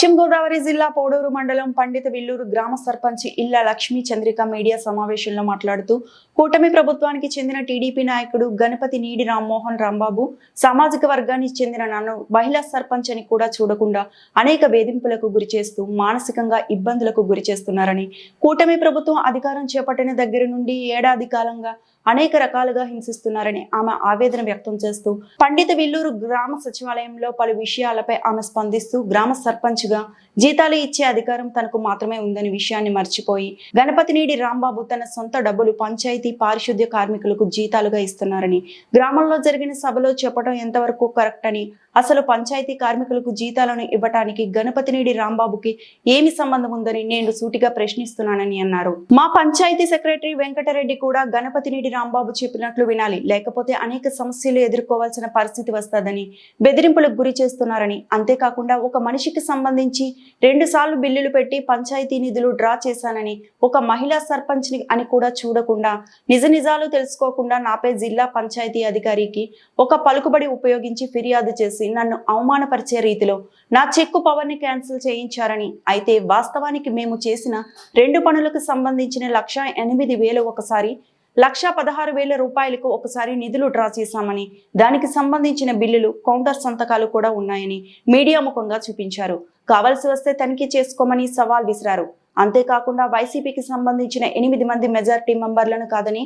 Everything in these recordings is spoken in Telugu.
పశ్చిమ గోదావరి జిల్లా పోడూరు మండలం పండిత విల్లూరు గ్రామ సర్పంచ్ ఇల్ల లక్ష్మీ చంద్రిక మీడియా సమావేశంలో మాట్లాడుతూ కూటమి ప్రభుత్వానికి చెందిన టీడీపీ నాయకుడు గణపతి నీడి రామ్మోహన్ రాంబాబు సామాజిక వర్గానికి చెందిన నన్ను మహిళా సర్పంచ్ అని కూడా చూడకుండా అనేక వేధింపులకు గురి చేస్తూ మానసికంగా ఇబ్బందులకు గురి చేస్తున్నారని కూటమి ప్రభుత్వం అధికారం చేపట్టిన దగ్గర నుండి ఏడాది కాలంగా అనేక రకాలుగా హింసిస్తున్నారని ఆమె ఆవేదన వ్యక్తం చేస్తూ పండిత విల్లూరు గ్రామ సచివాలయంలో పలు విషయాలపై ఆమె స్పందిస్తూ గ్రామ సర్పంచ్గా జీతాలు ఇచ్చే అధికారం తనకు మాత్రమే ఉందని విషయాన్ని మర్చిపోయి గణపతి నీడి రాంబాబు తన సొంత డబ్బులు పంచాయతీ పారిశుద్ధ్య కార్మికులకు జీతాలుగా ఇస్తున్నారని గ్రామంలో జరిగిన సభలో చెప్పడం ఎంతవరకు కరెక్ట్ అని అసలు పంచాయతీ కార్మికులకు జీతాలను ఇవ్వటానికి గణపతి నీడి రాంబాబుకి ఏమి సంబంధం ఉందని నేను సూటిగా ప్రశ్నిస్తున్నానని అన్నారు. మా పంచాయతీ సెక్రటరీ వెంకటరెడ్డి కూడా గణపతి నీడి రాంబాబు చెప్పినట్లు వినాలి. లేకపోతే అనేక సమస్యలు ఎదుర్కోవాల్సిన పరిస్థితి వస్తుందని బెదిరింపులకు గురి చేస్తున్నారని. అంతేకాకుండా ఒక మనిషికి సంబంధించి రెండు సార్లు బిల్లులు పెట్టి పంచాయతీ నిధులు డ్రా చేశానని ఒక మహిళా సర్పంచ్ అని కూడా చూడకుండా నిజ నిజాలు తెలుసుకోకుండా నాపై జిల్లా పంచాయతీ అధికారికి ఒక పలుకుబడి ఉపయోగించి ఫిర్యాదు చేసి నన్ను అవమానపరిచే రీతిలో నా చెక్కు పవర్ని క్యాన్సిల్ చేయించారని. అయితే వాస్తవానికి మేము చేసిన రెండు పనులకు సంబంధించిన లక్ష ఎనిమిది వేలు ఒకసారి లక్ష పదహారు వేల రూపాయలకు ఒకసారి నిధులు డ్రా చేశామని దానికి సంబంధించిన బిల్లులు కౌంటర్ సంతకాలు కూడా ఉన్నాయని మీడియా ముఖంగా చూపించారు. కావలసి వస్తే తనిఖీ చేసుకోమని సవాల్ విసిరారు. అంతేకాకుండా వైసీపీకి సంబంధించిన ఎనిమిది మంది మెజార్టీ మెంబర్లను కాదని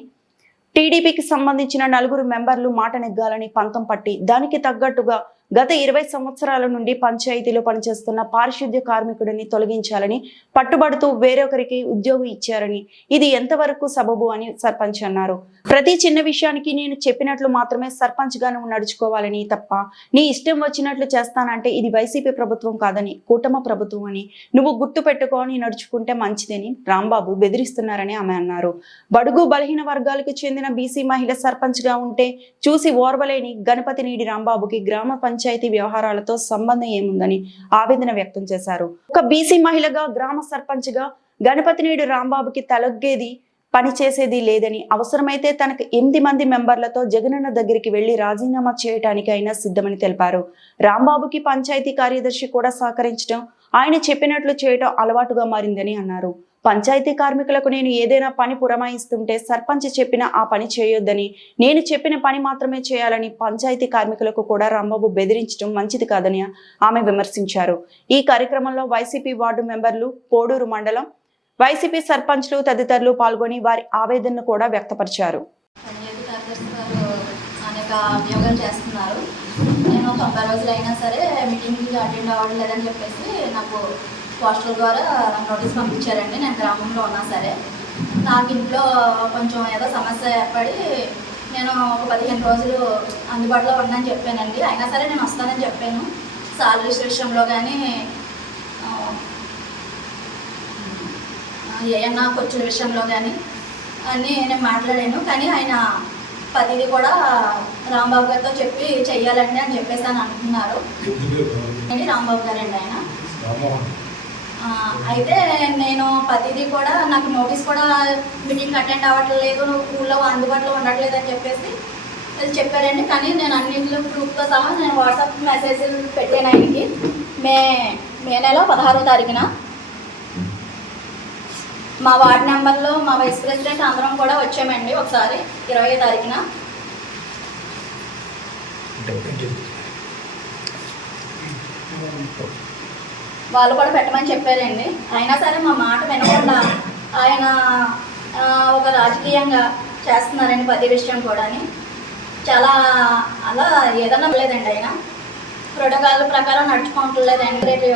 టీడీపీకి సంబంధించిన నలుగురు మెంబర్లు మాట నెగ్గాలని పంతం పట్టి దానికి తగ్గట్టుగా గత ఇరవై సంవత్సరాల నుండి పంచాయతీలో పనిచేస్తున్న పారిశుద్ధ్య కార్మికుడిని తొలగించాలని పట్టుబడుతూ వేరొకరికి ఉద్యోగం ఇచ్చారని ఇది ఎంతవరకు సబబు అని సర్పంచ్ అన్నారు. ప్రతి చిన్న విషయానికి నేను చెప్పినట్లు మాత్రమే సర్పంచ్గా నువ్వు నడుచుకోవాలని తప్ప నీ ఇష్టం వచ్చినట్లు చేస్తానంటే ఇది వైసీపీ ప్రభుత్వం కాదని కూటమ ప్రభుత్వం అని నువ్వు గుర్తు పెట్టుకొని నడుచుకుంటే మంచిదని రాంబాబు బెదిరిస్తున్నారని ఆమె అన్నారు. బడుగు బలహీన వర్గాలకు చెందిన బీసీ మహిళ సర్పంచ్గా ఉంటే చూసి ఓర్వలేని గణపతి నీడి రాంబాబుకి గ్రామ పంచాయతీ వ్యవహారాలతో సంబంధం ఏముందని ఆవేదన వ్యక్తం చేశారు. ఒక బీసీ మహిళగా గ్రామ సర్పంచ్గా గణపతి నీడి రాంబాబుకి తలొగ్గేది పని చేసేది లేదని అవసరమైతే తనకు ఎనిమిది మంది మెంబర్లతో జగనన్న దగ్గరికి వెళ్ళి రాజీనామా చేయటానికి అయినా సిద్ధమని తెలిపారు. రాంబాబుకి పంచాయతీ కార్యదర్శి కూడా సహకరించడం ఆయన చెప్పినట్లు చేయటం అలవాటుగా మారిందని అన్నారు. పంచాయతీ కార్మికులకు నేను ఏదైనా పని పురమాయిస్తుంటే సర్పంచ్ చెప్పిన ఆ పని చేయొద్దని నేను చెప్పిన పని మాత్రమే చేయాలని పంచాయతీ కార్మికులకు కూడా రాంబాబు బెదిరించడం మంచిది కాదని ఆమె విమర్శించారు. ఈ కార్యక్రమంలో వైసీపీ వార్డు మెంబర్లు కోడూరు మండలం వైసీపీ సర్పంచ్లు తదితరులు పాల్గొని వారి ఆవేదనను కూడా వ్యక్తపరిచారు. చేస్తున్నారు నేను తొంభై రోజులు సరే మీటింగ్కి అటెండ్ అవ్వడం లేదని చెప్పేసి నాకు పోస్టల్ ద్వారా నోటీస్ పంపించారండి. నేను గ్రామంలో ఉన్నా సరే. నాకు ఇంట్లో కొంచెం ఏదో సమస్య ఏర్పడి నేను ఒక పదిహేను రోజులు అందుబాటులో ఉన్నానని చెప్పానండి. అయినా సరే నేను వస్తానని చెప్పాను. సాలరీస్ విషయంలో కానీ ఏమన్నా ఖర్చుల విషయంలో కానీ అన్నీ నేను మాట్లాడాను. కానీ ఆయన పదిది కూడా రాంబాబు గారితో చెప్పి చెయ్యాలండి అని చెప్పేసి అని అంటున్నారు. రాంబాబు గారండి ఆయన. అయితే నేను ప్రతిదీ కూడా నాకు నోటీస్ కూడా మీటింగ్ అటెండ్ అవ్వట్లేదు నువ్వు ఊళ్ళో అందుబాటులో ఉండట్లేదు అని చెప్పేసి చెప్పారండి. కానీ నేను అన్నింటిలో ప్రూఫ్తో సహా నేను వాట్సాప్ మెసేజ్లు పెట్టాను ఆయనకి. మే మే నెల పదహారో తారీఖున. మా వార్డ్ నెంబర్లో మా వైస్ ప్రెసిడెంట్ అందరం కూడా వచ్చామండి ఒకసారి ఇరవై తారీఖున. వాళ్ళు కూడా పెట్టమని చెప్పారండి. అయినా సరే మా మాట వినకుండా ఆయన ఒక రాజకీయంగా చేస్తున్నారండి ప్రతి విషయం కూడా చాలా అలా ఏదన్నా లేదండి ఆయన. ప్రోటోకాల్ ప్రకారం నడుచుకోవట్లేదండి సెక్రటరీ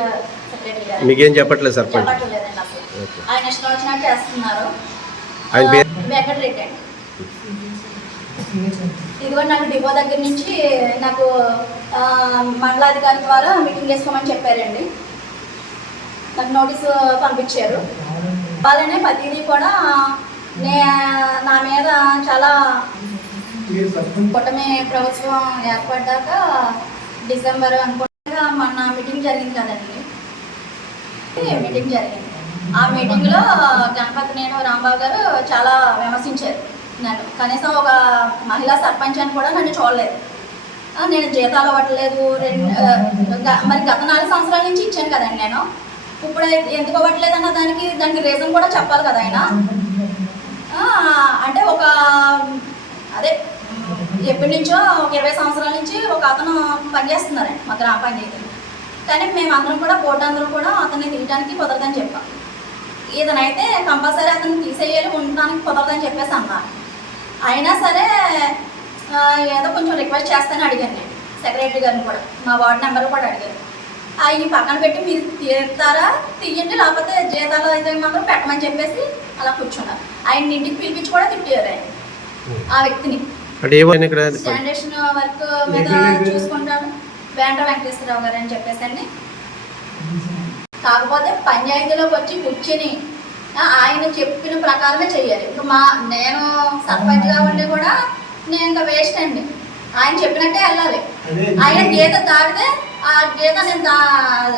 సెక్రటరీ గారు. మీకేం చెప్పట్లేదు సర్పంచ్? చెప్పట్లేదండి అసలు. ఆయన ఇష్టం వచ్చినట్టు చేస్తున్నారు. వెంకటరెడ్డి అండి. ఇదిగో నాకు డిపో దగ్గర నుంచి నాకు మండలాధికారి ద్వారా మీటింగ్ చేసుకోమని చెప్పారండి. నాకు నోటీసు పంపించారు. వాళ్ళనే ప్రతిదీ కూడా నే నా మీద చాలా కూటమి ప్రభుత్వం ఏర్పడ్డాక డిసెంబర్ అనుకుంటా మొన్న మీటింగ్ జరిగింది కదండి. మీటింగ్ జరిగింది? ఆ మీటింగ్లో గణపతి నేను రాంబాబు గారు చాలా విమర్శించారు నన్ను. కనీసం ఒక మహిళా సర్పంచ్ అని కూడా నన్ను చూడలేదు. నేను జీతాలు అవ్వట్లేదు రెండు గ- మరి గత నాలుగు సంవత్సరాల నుంచి ఇచ్చాను కదండి నేను. ఇప్పుడు ఎందుకు ఇవ్వట్లేదు అన్న దానికి దానికి రీజన్ కూడా చెప్పాలి కదా ఆయన. అంటే ఒక అదే ఎప్పటి నుంచో ఒక ఇరవై సంవత్సరాల నుంచి ఒక అతను పనిచేస్తున్నారండి మా గ్రామ పంచాయతీ కానీ మేమందరం కూడా బోర్డు అందరం కూడా అతన్ని తీయడానికి కుదరదని చెప్పాం. ఇతనైతే కంపల్సరీ అతను తీసేయాలి ఉండడానికి కుదరదని చెప్పేసి అన్నారు అయినా సరే ఏదో కొంచెం రిక్వెస్ట్ చేస్తానని అడిగాను నేను. సెక్రటరీ గారిని కూడా మా వార్డు నెంబర్ కూడా అడిగాను. అవి పక్కన పెట్టి మీరు తీస్తారా? తీయండి లేకపోతే జీతాలు అయితే మాత్రం పెట్టమని చెప్పేసి అలా కూర్చున్నారు. ఆయన ఇంటికి పిలిపించి కూడా తిట్టారు ఆయన. ఆ వ్యక్తిని. శానిటేషన్ వర్క్ మీద చూసుకుంటాను. వేంట వెంకటేశ్వరరావు గారు అని చెప్పేసి అండి. కాకపోతే పంచాయతీలోకి వచ్చి కూర్చుని ఆయన చెప్పిన ప్రకారమే చెయ్యాలి ఇప్పుడు మా నేను సర్పంచ్గా ఉండి కూడా నేను ఇంకా వేస్ట్ అండి. ఆయన చెప్పినట్టే వెళ్ళాలి. ఆయన గీత దాటితే ఆ గీత నేను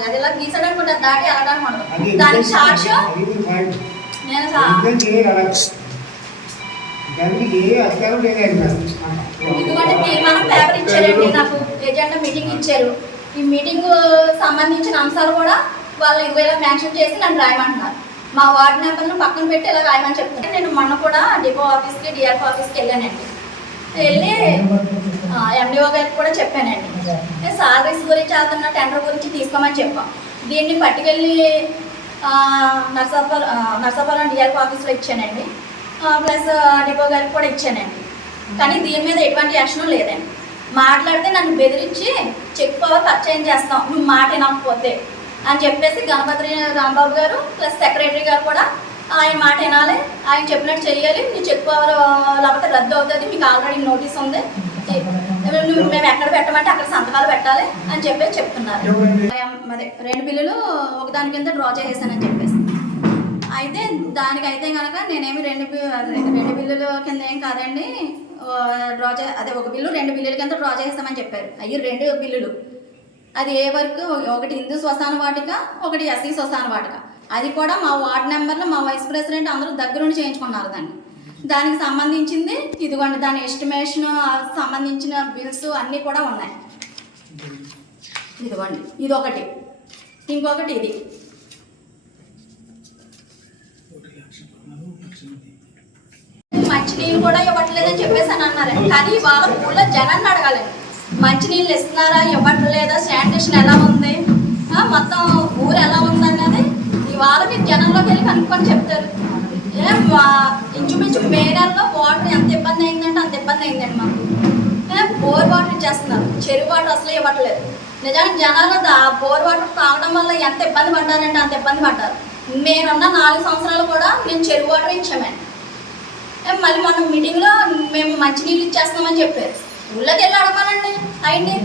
అది ఇలా గీసడానికి ఉంటుంది దాటి వెళ్ళడానికి దానికి సాక్ష్యం నేను తీర్మానం పేపర్ ఇచ్చారండి నాకు మీటింగ్ ఇచ్చారు. ఈ మీటింగ్ సంబంధించిన అంశాలు కూడా వాళ్ళు ఇరవై ఇలా మెన్షన్ చేసి నన్ను రాయమంటున్నారు. మా వార్డు నెంబర్ను పక్కన పెట్టి ఇలా రాయమని చెప్తున్నాను నేను మొన్న కూడా డిపో ఆఫీస్కి డిఆర్పో ఆఫీస్కి వెళ్ళానండి. వెళ్ళి ఎండిఓ గారికి కూడా చెప్పానండి. సాలరీస్ గురించి అవుతున్న టెండర్ గురించి తీసుకోమని చెప్పాం. దీన్ని పట్టుకెళ్ళి నర్సాపురం నర్సాపురం డిఆర్పో ఆఫీస్లో ఇచ్చానండి. ప్లస్ డిపో గారికి కూడా ఇచ్చానండి. కానీ దీని మీద ఎటువంటి యాక్షన్ లేదండి. మాట్లాడితే నన్ను బెదిరించి చెక్ పవర్ ఖర్చు చేస్తాం నువ్వు మాట వినకపోతే. అని చెప్పేసి గణపతి రాంబాబు గారు ప్లస్ సెక్రటరీ గారు కూడా ఆయన మాట వినాలి. ఆయన చెప్పినట్టు చెయ్యాలి. నీ చెక్ పవర్ లేకపోతే రద్దు అవుతుంది. మీకు ఆల్రెడీ నోటీస్ ఉంది. మేము ఎక్కడ పెట్టమంటే అక్కడ సంతకాలు పెట్టాలి అని చెప్పేసి చెప్తున్నారు. అదే రెండు బిల్లులు ఒకదాని కింద డ్రా చేసేసానని చెప్పేసి. అయితే దానికైతే కనుక నేనేమి రెండు రెండు బిల్లుల కింద ఏం కాదండి. డ్రా చే అదే ఒక బిల్లు రెండు బిల్లుల కింద డ్రా చేస్తామని చెప్పారు. అయ్యి రెండు బిల్లులు. అది ఏ వర్క్? ఒకటి హిందూ శ్మశాన వాటిక ఒకటి ఎస్సీ శ్మశాన వాటిక. అది కూడా మా వార్డ్ నెంబర్లో మా వైస్ ప్రెసిడెంట్ అందరూ దగ్గరుండి చేయించుకున్నారు దాన్ని. దానికి సంబంధించింది. ఇదిగోండి దాని ఎస్టిమేషన్ సంబంధించిన బిల్స్ అన్నీ కూడా ఉన్నాయి. ఇదిగోండి ఇది ఒకటి ఇంకొకటి ఇది. మంచినీళ్ళు కూడా ఇవ్వట్లేదని చెప్పేసి అని కానీ వాళ్ళ ఊళ్ళో జనాన్ని అడగాలి. మంచినీళ్ళు ఇస్తున్నారా ఇవ్వట్లేదా శానిటేషన్ ఎలా ఉంది? మొత్తం ఊరు ఎలా ఉంది అన్నది ఇవాళ మీరు జనంలోకి వెళ్ళి కనుక్కొని చెప్తారు. ఇంచుమించు మే నెలలో వాటర్ ఎంత ఇబ్బంది అయిందంటే అంత ఇబ్బంది అయిందండి మాకు. బోర్ వాటర్ ఇచ్చేస్తున్నారు. చెరువు వాటర్ అసలు ఇవ్వట్లేదు. నిజానికి జనాలు దా బోర్ వాటర్ తాగడం వల్ల ఎంత ఇబ్బంది పడ్డారంటే అంత ఇబ్బంది పడ్డారు. మేమున్న నాలుగు సంవత్సరాలు కూడా మేము చెరువు వాటర్ ఇచ్చామండి. మళ్ళీ మొన్న మీటింగ్లో మేము మంచినీళ్ళు ఇచ్చేస్తామని చెప్పారు. ఊళ్ళోకి వెళ్ళి అడగమనండి ఆయన్ని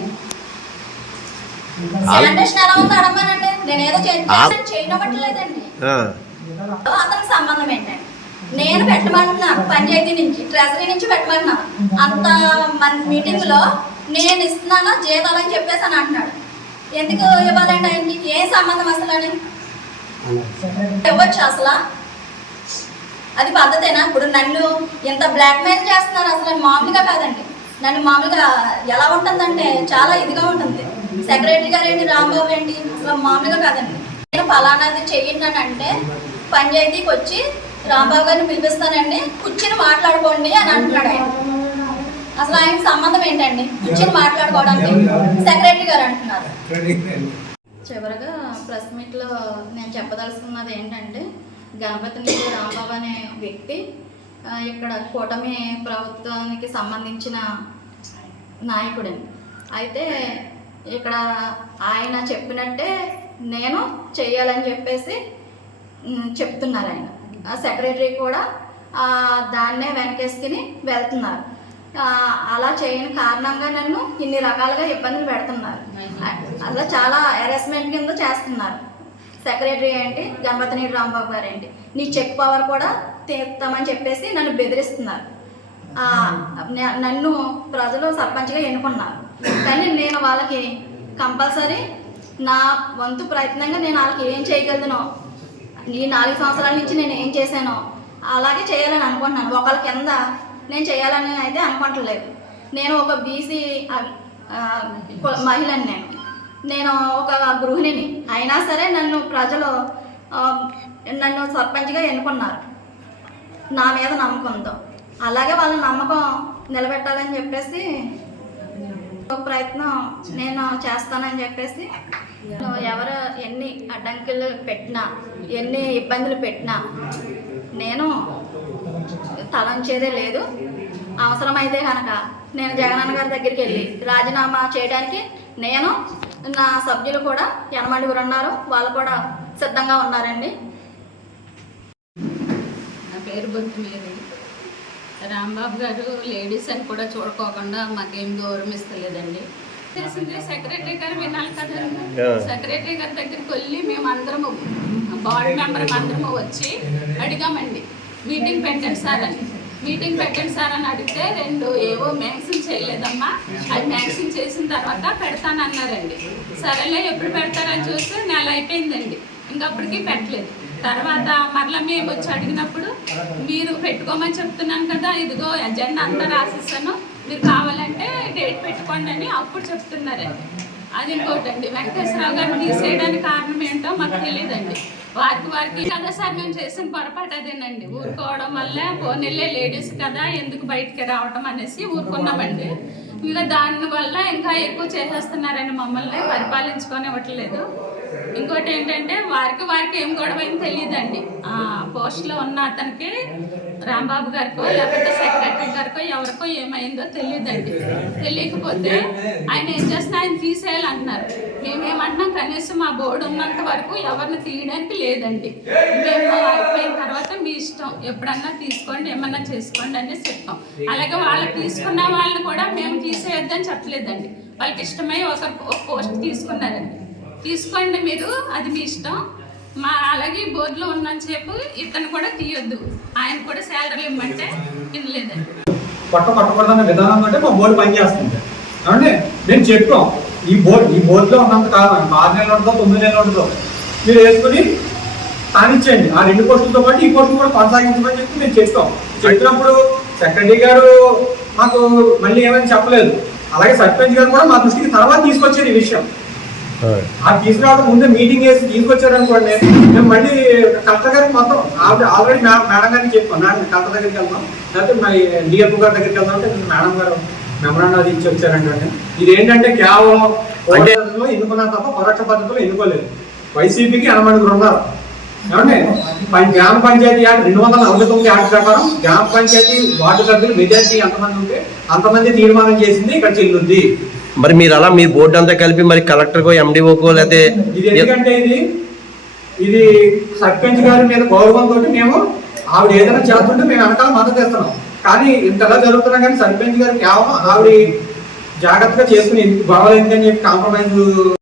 శానిటేషన్ ఎలా ఉందో అడగమనండి. నేను ఏదో చేసి చేయనవ్వట్లేదండి. ఆ, అతనికి సంబంధం ఏంటండి? నేను పెట్టమంటున్నాను పంచాయతీ నుంచి ట్రెజరీ నుంచి పెట్టమంటున్నాను అంత మన మీటింగ్లో నేను ఇస్తున్నానా జీతాలు అని చెప్పేసి అని అంటున్నాడు. ఎందుకు ఇవ్వాలండి ఆయనకి? ఏం సంబంధం అసలు అని ఇవ్వచ్చు అసలు? అది పద్ధతేనా? ఇప్పుడు నన్ను ఇంత బ్లాక్మెయిల్ చేస్తున్నారు అసలు మామూలుగా కాదండి. నన్ను మామూలుగా ఎలా ఉంటుందంటే చాలా ఇదిగా ఉంటుంది. సెక్రటరీ గారు ఏంటి రాంబాబు ఏంటి? అసలు మామూలుగా కాదండి. నేను ఫలానాది చెయ్యండి అని అంటే పంచాయతీకి వచ్చి రాంబాబు గారిని పిలిపిస్తానండి కూర్చుని మాట్లాడుకోండి అని అంటున్నాడు ఆయన. అసలు ఆయనకి సంబంధం ఏంటండి? కూర్చుని మాట్లాడుకోవడానికి సెక్రటరీ గారు అంటున్నారు. చివరగా ప్రెస్ మీట్లో నేను చెప్పదలుచుకున్నది ఏంటంటే గణపతి నిధి రాంబాబు అనే వ్యక్తి ఇక్కడ కూటమి ప్రభుత్వానికి సంబంధించిన నాయకుడండి అయితే ఇక్కడ ఆయన చెప్పినట్టే నేను చేయాలని చెప్పేసి చెప్తున్నారు ఆయన. ఆ సెక్రటరీ కూడా దాన్నే వెనకేసుకుని వెళ్తున్నారు. అలా చేయని కారణంగా నన్ను ఇన్ని రకాలుగా ఇబ్బందులు పెడుతున్నారు. అలా చాలా హెరాస్మెంట్ కింద చేస్తున్నారు. సెక్రటరీ ఏంటి? గణపతిని రాంబాబు గారు ఏంటి? నీ చెక్ పవర్ కూడా తీస్తామని చెప్పేసి నన్ను బెదిరిస్తున్నారు. నన్ను ప్రజలు సర్పంచ్గా ఎన్నుకున్నారు. కానీ నేను వాళ్ళకి కంపల్సరీ నా వంతు ప్రయత్నంగా నేను వాళ్ళకి ఏం చేయగలను ఈ నాలుగు సంవత్సరాల నుంచి నేను ఏం చేశానో అలాగే చేయాలని అనుకుంటున్నాను. ఒకళ్ళ కింద నేను చేయాలని అయితే అనుకుంటలేదు. నేను ఒక బీసీ మహిళని నేను. నేను ఒక గృహిణిని. అయినా సరే నన్ను ప్రజలు నన్ను సర్పంచ్గా ఎన్నుకున్నారు. నా మీద నమ్మకంతో అలాగే వాళ్ళ నమ్మకం నిలబెట్టాలని చెప్పేసి ఒక ప్రయత్నం నేను చేస్తానని చెప్పేసి ఎవరు ఎన్ని అడ్డంకులు పెట్టినా ఎన్ని ఇబ్బందులు పెట్టినా నేను తలంచేదే లేదు. అవసరమైతే కనుక నేను జగనన్న గారి దగ్గరికి వెళ్ళి రాజీనామా చేయడానికి నేను నా సభ్యులు కూడా ఎనమండిగురు ఉన్నారు. వాళ్ళు కూడా సిద్ధంగా ఉన్నారండి. నా పేరు బొత్తు రాంబాబు గారు లేడీస్ అని కూడా చూడుకోకుండా మాకేం గౌరవం ఇస్తలేదండి. తెలిసిందే సెక్రటరీ గారు వినాలి కదండి. Yeah. సెక్రటరీ గారి దగ్గరికి వెళ్ళి మేము అందరము బాడీ మెంబర్ అందరము వచ్చి అడిగామండి. మీటింగ్ పెట్టండి సార్ అని. మీటింగ్ పెట్టండి సార్ అని అడిగితే రెండు ఏవో మ్యాక్సిన్ చేయలేదమ్మా. అది మ్యాక్సిన్ చేసిన తర్వాత పెడతానన్నారండి. సరేలే ఎప్పుడు పెడతారని చూస్తే నెల అయిపోయిందండి. ఇంకప్పటికీ పెట్టలేదు. తర్వాత మరలా మేము వచ్చి అడిగినప్పుడు మీరు పెట్టుకోమని చెప్తున్నాను కదా ఇదిగో ఎజెండా అంతా రాసిస్తాను మీరు కావాలంటే డేట్ పెట్టుకోండి అని అప్పుడు చెప్తున్నారు. అది ఇంకోటండి వెంకటేశ్వరరావు గారిని తీసేయడానికి కారణం ఏంటో మాకు తెలియదండి. వారికి వారికి కదా సార్ మేము చేసిన పొరపాటు అదేనండి. ఊరుకోవడం వల్ల పోనీళ్ళే లేడీస్ కదా ఎందుకు బయటికి రావడం అనేసి ఊరుకున్నామండి. ఇంకా దానివల్ల ఇంకా ఎక్కువ చేసేస్తున్నారని మమ్మల్ని పరిపాలించుకొని ఇవ్వట్లేదు ఇంకోటి ఏంటంటే వారికి వారికి ఏం గొడవ ఏం తెలియదండి ఆ పోస్ట్లో ఉన్న అతనికి రాంబాబు గారికో లేకపోతే సెక్రటరీ గారికో ఎవరికో ఏమైందో తెలియదండి తెలియకపోతే ఆయన ఏం చేస్తున్నా ఆయన తీసేయాలంటున్నారు మేమేమంటున్నాం కనీసం మా బోర్డు ఉన్నంత వరకు ఎవరిని తీయడానికి లేదండి. మేము అయిపోయిన తర్వాత మీ ఇష్టం. ఎప్పుడన్నా తీసుకోండి ఏమన్నా చేసుకోండి అని చెప్పాం. అలాగే వాళ్ళు తీసుకున్న వాళ్ళని కూడా మేము తీసేయొద్దని చెప్పలేదండి. వాళ్ళకి ఇష్టమై ఒక పోస్ట్ తీసుకున్నారండి. తీసుకోండి మీరు అది మీ ఇష్టం. మా అలాగే బోర్డులో చెప్పి ఇతను కూడా తీయొద్దు. ఆయన కూడా శాలరీ ఇవ్వమంటే తినలేదండి పట్ట పట్టకూడదన్న విధానం అంటే మా బోర్డు పనిచేస్తుంది అవునండి నేను చెప్పాం ఈ బోర్డు ఈ బోర్డులో ఉన్నంత కాలం ఆరు నెలలు ఉంటుందో తొమ్మిది నెలలు ఉంటుందో. మీరు వేసుకుని కానిచ్చేయండి ఆ రెండు పోస్టులతో పాటు ఈ పోస్టులు కూడా కొనసాగించమని చెప్పి మేము చెప్పాం. చెప్పినప్పుడు సెక్రటరీ గారు మాకు మళ్ళీ ఏమని చెప్పలేదు. అలాగే సర్పంచ్ గారు కూడా మా దృష్టికి తర్వాత తీసుకొచ్చారు ఈ విషయం. ఆ తీసుకురావడం ముందే మీటింగ్ వేసి తీసుకొచ్చారు అనుకోండి. మేము మళ్ళీ కలెక్టర్ గారికి మొత్తం ఆల్రెడీ మేడం గారికి చెప్పాం మేడం కలెక్టర్ దగ్గరికి వెళ్దాం. లేకపోతే మరి డిఎఫ్ గారి దగ్గరికి వెళ్దాం అంటే మేడం గారు మెమరాండా ఇచ్చి వచ్చారంటే ఇది ఏంటంటే కేవలం అంటే- ఎన్నుకున్నారు తప్ప పరోక్ష పద్ధతిలో ఎన్నుకోలేదు. వైసీపీకి ఎనమడుగురు ఉన్నారు. ఏమండి? పం- గ్రామ పంచాయతీ యాక్ట్ రెండు వందల నలభై తొమ్మిది యాక్ట్ ప్రకారం గ్రామ పంచాయతీ వార్డు సభ్యులు మెజార్టీ ఎంతమంది ఉంటే అంతమంది తీర్మానం చేసింది ఇక్కడ చెల్లుంది మరి మీరు అలా మీ బోర్డు అంతా కలిపి మరి కలెక్టర్కో ఎండిఓకో లేకపోతే ఇది ఎందుకంటే ఇది? ఇది సర్పంచ్ గారి మీద గౌరవంతో మేము ఆవిడ ఏదైనా చేస్తుంటే మేము వెనకాల మద్దతు ఇస్తున్నాం. కానీ ఇంతలా జరుగుతున్నా కానీ సర్పంచ్ గారు కేవలం ఆవిడ జాగ్రత్తగా చేసుకుని గొడవలు అని చెప్పి కాంప్రమైజ్